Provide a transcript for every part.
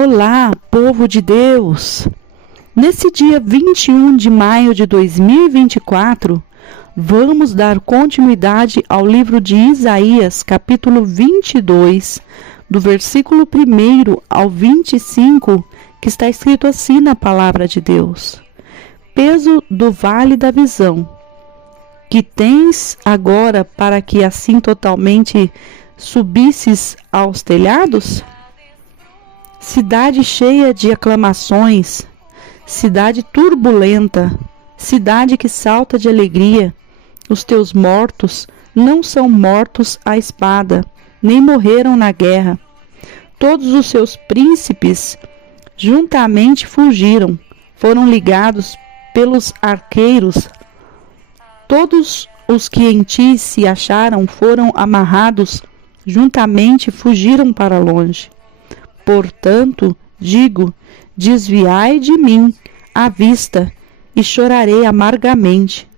Olá, povo de Deus! Nesse dia 21 de maio de 2024, vamos dar continuidade ao livro de Isaías, capítulo 22, do versículo 1 ao 25, que está escrito assim na palavra de Deus. Peso do vale da visão, que tens agora para que assim totalmente subisses aos telhados? Cidade cheia de aclamações, cidade turbulenta, cidade que salta de alegria, os teus mortos não são mortos à espada, nem morreram na guerra. Todos os seus príncipes juntamente fugiram, foram ligados pelos arqueiros. Todos os que em ti se acharam foram amarrados, juntamente fugiram para longe. Portanto, digo, desviai de mim a vista, e chorarei amargamente.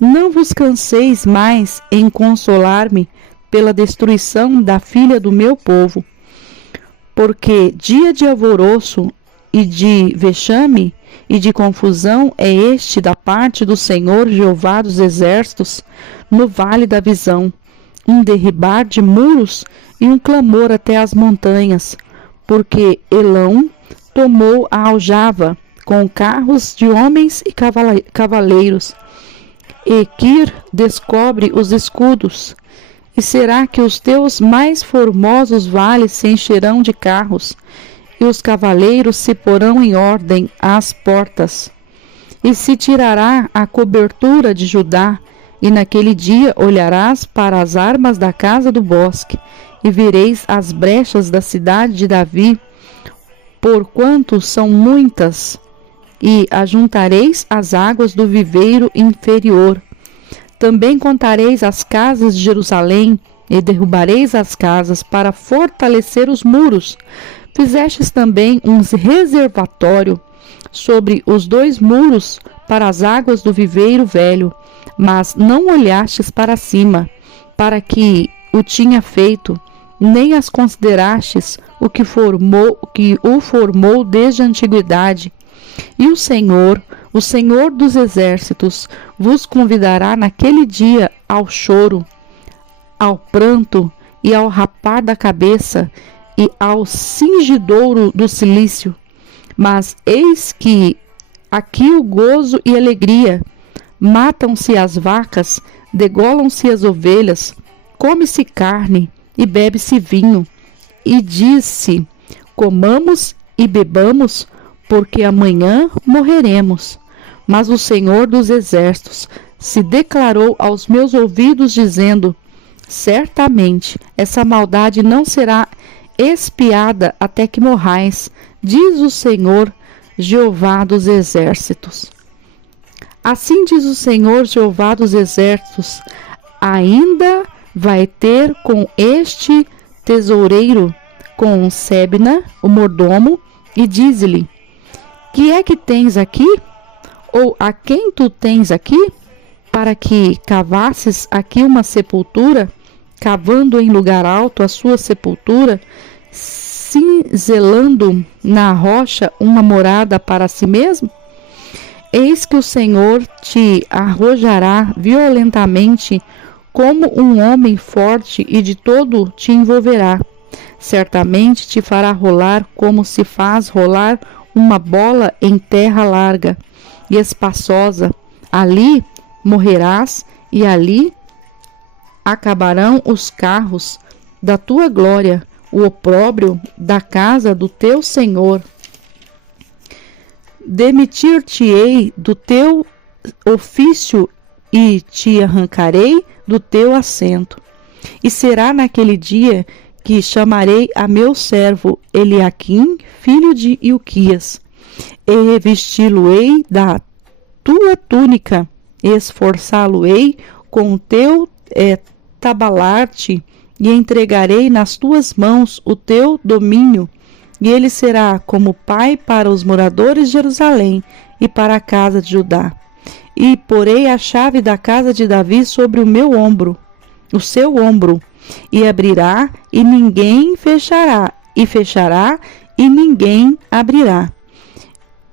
Não vos canseis mais em consolar-me pela destruição da filha do meu povo, porque dia de alvoroço e de vexame e de confusão é este da parte do Senhor Jeová dos Exércitos no vale da visão, um derribar de muros e um clamor até as montanhas, porque Elão tomou a aljava com carros de homens e cavaleiros, e Quir descobre os escudos. E será que os teus mais formosos vales se encherão de carros, e os cavaleiros se porão em ordem às portas? E se tirará a cobertura de Judá, e naquele dia olharás para as armas da casa do bosque, e vereis as brechas da cidade de Davi, porquanto são muitas, e ajuntareis as águas do viveiro inferior. Também contareis as casas de Jerusalém, e derrubareis as casas para fortalecer os muros. Fizestes também um reservatório sobre os dois muros para as águas do viveiro velho, mas não olhastes para cima, para que o tinha feito, nem as considerastes o que o formou desde a antiguidade. E o Senhor dos Exércitos, vos convidará naquele dia ao choro, ao pranto e ao rapar da cabeça e ao cingidouro do cilício. Mas eis que aqui o gozo e alegria, matam-se as vacas, degolam-se as ovelhas, come-se carne e bebe-se vinho, e diz-se, comamos e bebamos, porque amanhã morreremos. Mas o Senhor dos Exércitos se declarou aos meus ouvidos, dizendo, certamente essa maldade não será expiada até que morrais, diz o Senhor Jeová dos Exércitos. Assim diz o Senhor Jeová dos Exércitos, ainda vai ter com este tesoureiro, com Sebna, o mordomo, e diz-lhe, que é que tens aqui? Ou a quem tu tens aqui? Para que cavasses aqui uma sepultura, cavando em lugar alto a sua sepultura, cinzelando na rocha uma morada para si mesmo? Eis que o Senhor te arrojará violentamente como um homem forte e de todo te envolverá. Certamente te fará rolar como se faz rolar uma bola em terra larga e espaçosa. Ali morrerás e ali acabarão os carros da tua glória, o opróbrio da casa do teu Senhor. Demitir-te-ei do teu ofício e te arrancarei do teu assento. E será naquele dia que chamarei a meu servo Eliaquim, filho de Ilquias, e revesti-lo-ei da tua túnica, esforçá-lo-ei com o teu tabalarte, e entregarei nas tuas mãos o teu domínio, e ele será como pai para os moradores de Jerusalém e para a casa de Judá. E porei a chave da casa de Davi sobre o meu ombro, o seu ombro, e abrirá, e ninguém fechará, e fechará, e ninguém abrirá.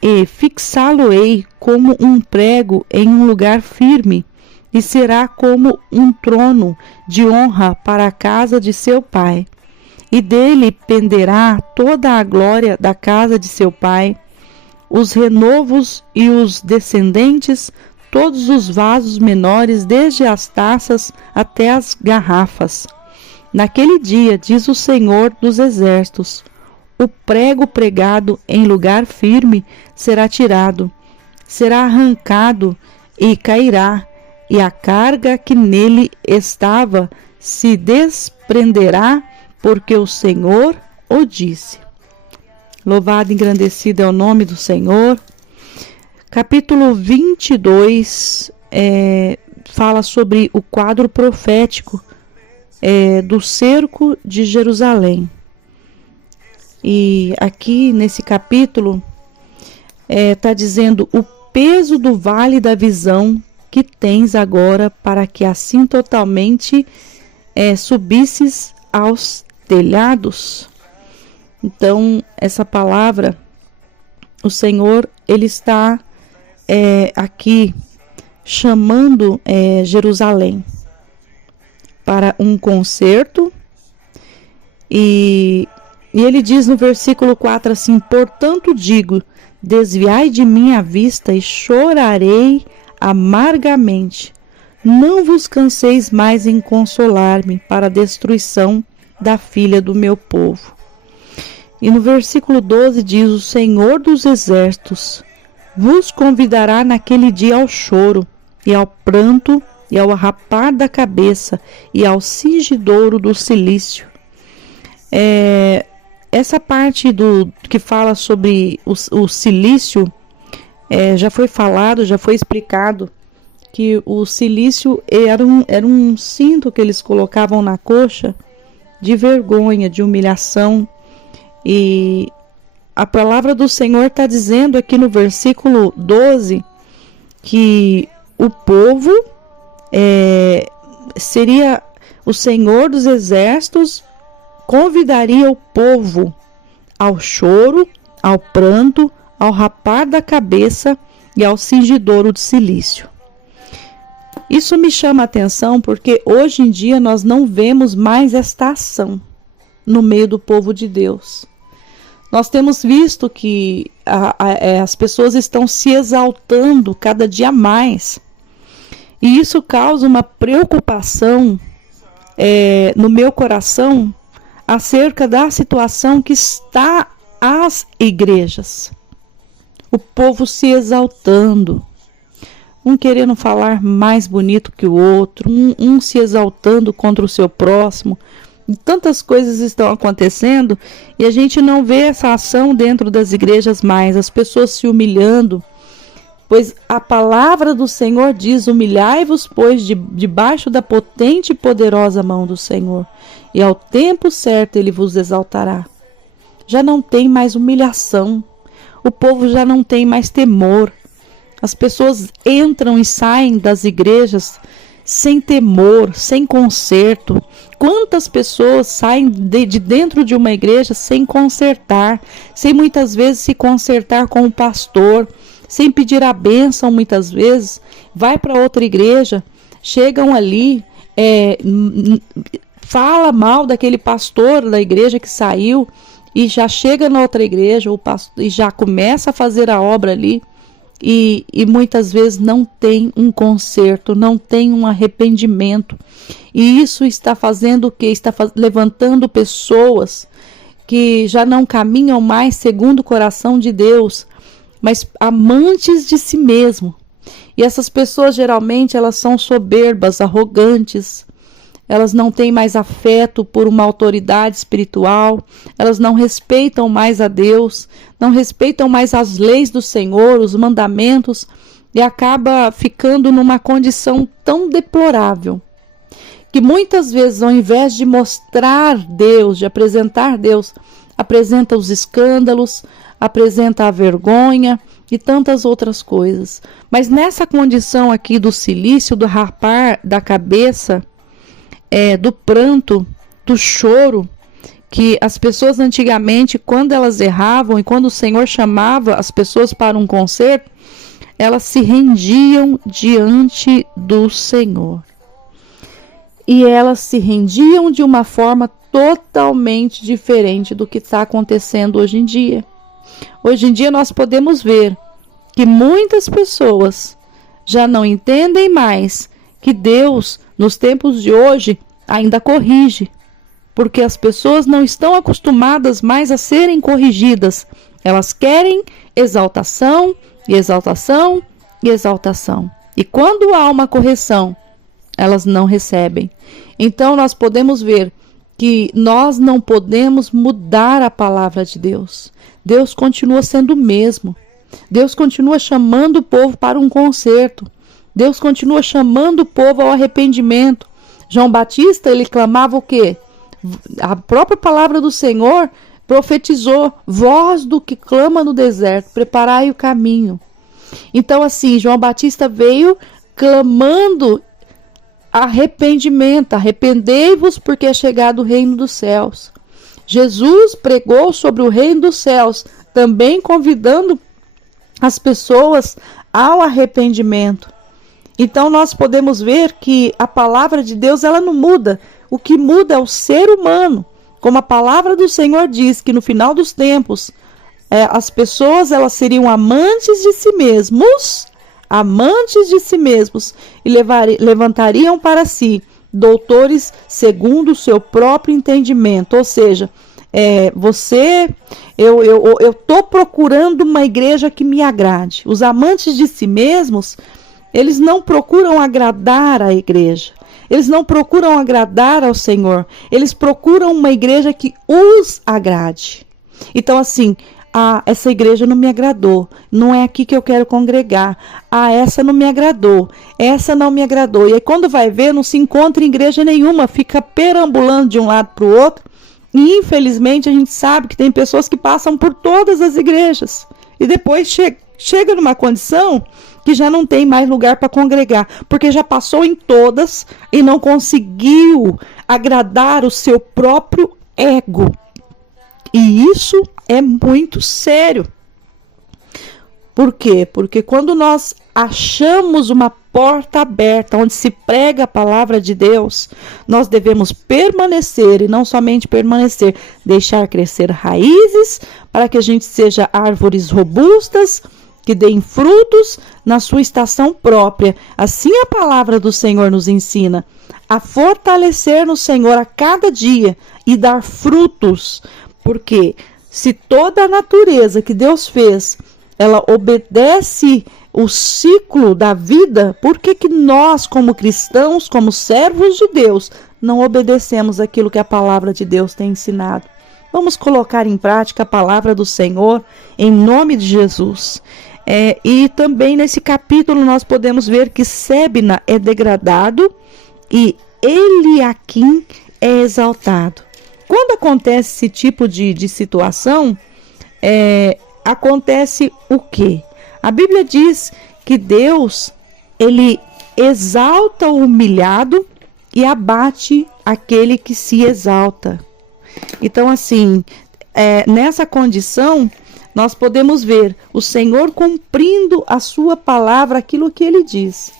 E fixá-lo-ei como um prego em um lugar firme, e será como um trono de honra para a casa de seu pai. E dele penderá toda a glória da casa de seu pai, os renovos e os descendentes, todos os vasos menores, desde as taças até as garrafas. Naquele dia, diz o Senhor dos Exércitos, o prego pregado em lugar firme será tirado, será arrancado e cairá, e a carga que nele estava se desprenderá, porque o Senhor o disse. Louvado e engrandecido é o nome do Senhor. Capítulo 22 fala sobre o quadro profético do cerco de Jerusalém. E aqui nesse capítulo está dizendo o peso do vale da visão que tens agora, para que assim totalmente subisses aos telhados. Então, essa palavra, o Senhor, Ele está aqui chamando Jerusalém para um concerto, e Ele diz no versículo 4 assim: portanto digo, desviai de mim a vista e chorarei amargamente. Não vos canseis mais em consolar-me para a destruição da filha do meu povo. E no versículo 12 diz: o Senhor dos Exércitos vos convidará naquele dia ao choro, e ao pranto, e ao rapar da cabeça, e ao cingidouro do cilício. Essa parte que fala sobre o cilício, já foi falado, já foi explicado, que o cilício era um cinto que eles colocavam na coxa, de vergonha, de humilhação. E a palavra do Senhor está dizendo aqui no versículo 12 que o povo seria o Senhor dos Exércitos, convidaria o povo ao choro, ao pranto, ao rapar da cabeça e ao cingidouro de cilício. Isso me chama a atenção porque hoje em dia nós não vemos mais esta ação no meio do povo de Deus. Nós temos visto que as pessoas estão se exaltando cada dia mais. E isso causa uma preocupação no meu coração acerca da situação que está as igrejas. O povo se exaltando, um querendo falar mais bonito que o outro, um se exaltando contra o seu próximo. E tantas coisas estão acontecendo e a gente não vê essa ação dentro das igrejas mais, as pessoas se humilhando, pois a palavra do Senhor diz: humilhai-vos, pois, debaixo da potente e poderosa mão do Senhor, e ao tempo certo Ele vos exaltará. Já não tem mais humilhação, o povo já não tem mais temor. As pessoas entram e saem das igrejas sem temor, sem conserto. Quantas pessoas saem de dentro de uma igreja sem consertar, sem muitas vezes se consertar com o pastor, sem pedir a bênção muitas vezes, vai para outra igreja, chegam ali, fala mal daquele pastor da igreja que saiu e já chega na outra igreja e já começa a fazer a obra ali. E muitas vezes não tem um conserto, não tem um arrependimento. E isso está fazendo o quê? Está levantando pessoas que já não caminham mais segundo o coração de Deus, mas amantes de si mesmo. E essas pessoas geralmente elas são soberbas, arrogantes. Elas não têm mais afeto por uma autoridade espiritual, elas não respeitam mais a Deus, não respeitam mais as leis do Senhor, os mandamentos, e acaba ficando numa condição tão deplorável, que muitas vezes, ao invés de mostrar Deus, de apresentar Deus, apresenta os escândalos, apresenta a vergonha e tantas outras coisas. Mas nessa condição aqui do cilício, do rapar da cabeça, do pranto, do choro, que as pessoas antigamente, quando elas erravam e quando o Senhor chamava as pessoas para um conserto, elas se rendiam diante do Senhor. E elas se rendiam de uma forma totalmente diferente do que está acontecendo hoje em dia. Hoje em dia nós podemos ver que muitas pessoas já não entendem mais que Deus, nos tempos de hoje, ainda corrige, porque as pessoas não estão acostumadas mais a serem corrigidas. Elas querem exaltação, e exaltação, e exaltação. E quando há uma correção, elas não recebem. Então nós podemos ver que nós não podemos mudar a palavra de Deus. Deus continua sendo o mesmo. Deus continua chamando o povo para um conserto. Deus continua chamando o povo ao arrependimento. João Batista, ele clamava o quê? A própria palavra do Senhor profetizou: voz do que clama no deserto, preparai o caminho. Então assim, João Batista veio clamando arrependimento, arrependei-vos porque é chegado o reino dos céus. Jesus pregou sobre o reino dos céus, também convidando as pessoas ao arrependimento. Então nós podemos ver que a palavra de Deus, ela não muda. O que muda é o ser humano. Como a palavra do Senhor diz que no final dos tempos, as pessoas elas seriam amantes de si mesmos, e levantariam para si doutores segundo o seu próprio entendimento. Ou seja, eu estou procurando uma igreja que me agrade. Os amantes de si mesmos, eles não procuram agradar a igreja. Eles não procuram agradar ao Senhor. Eles procuram uma igreja que os agrade. Então assim, essa igreja não me agradou, não é aqui que eu quero congregar. Essa não me agradou, essa não me agradou. E aí quando vai ver, não se encontra em igreja nenhuma, fica perambulando de um lado para o outro. E infelizmente a gente sabe que tem pessoas que passam por todas as igrejas e depois chega numa condição que já não tem mais lugar para congregar, porque já passou em todas e não conseguiu agradar o seu próprio ego. E isso é muito sério. Por quê? Porque quando nós achamos uma porta aberta onde se prega a palavra de Deus, nós devemos permanecer, e não somente permanecer, deixar crescer raízes para que a gente seja árvores robustas, que deem frutos na sua estação própria. Assim a palavra do Senhor nos ensina a fortalecer no Senhor a cada dia e dar frutos. Porque se toda a natureza que Deus fez, ela obedece o ciclo da vida, por que nós, como cristãos, como servos de Deus, não obedecemos aquilo que a palavra de Deus tem ensinado? Vamos colocar em prática a palavra do Senhor, em nome de Jesus. E também nesse capítulo nós podemos ver que Sebna é degradado e Eliaquim é exaltado. Quando acontece esse tipo de situação, acontece o quê? A Bíblia diz que Deus, ele exalta o humilhado e abate aquele que se exalta. Então, assim, nessa condição, nós podemos ver o Senhor cumprindo a sua palavra, aquilo que ele diz.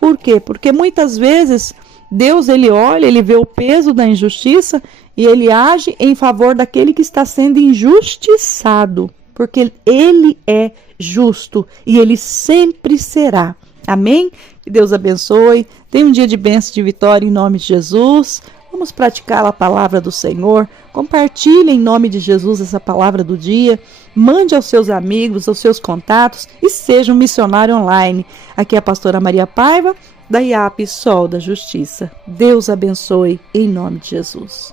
Por quê? Porque muitas vezes Deus, ele olha, ele vê o peso da injustiça e ele age em favor daquele que está sendo injustiçado, porque ele é justo e ele sempre será. Amém? Que Deus abençoe. Tenha um dia de bênção e de vitória em nome de Jesus. Vamos praticar a palavra do Senhor. Compartilhe em nome de Jesus essa palavra do dia. Mande aos seus amigos, aos seus contatos e seja um missionário online. Aqui é a pastora Maria Paiva, da IAP Sol da Justiça. Deus abençoe em nome de Jesus.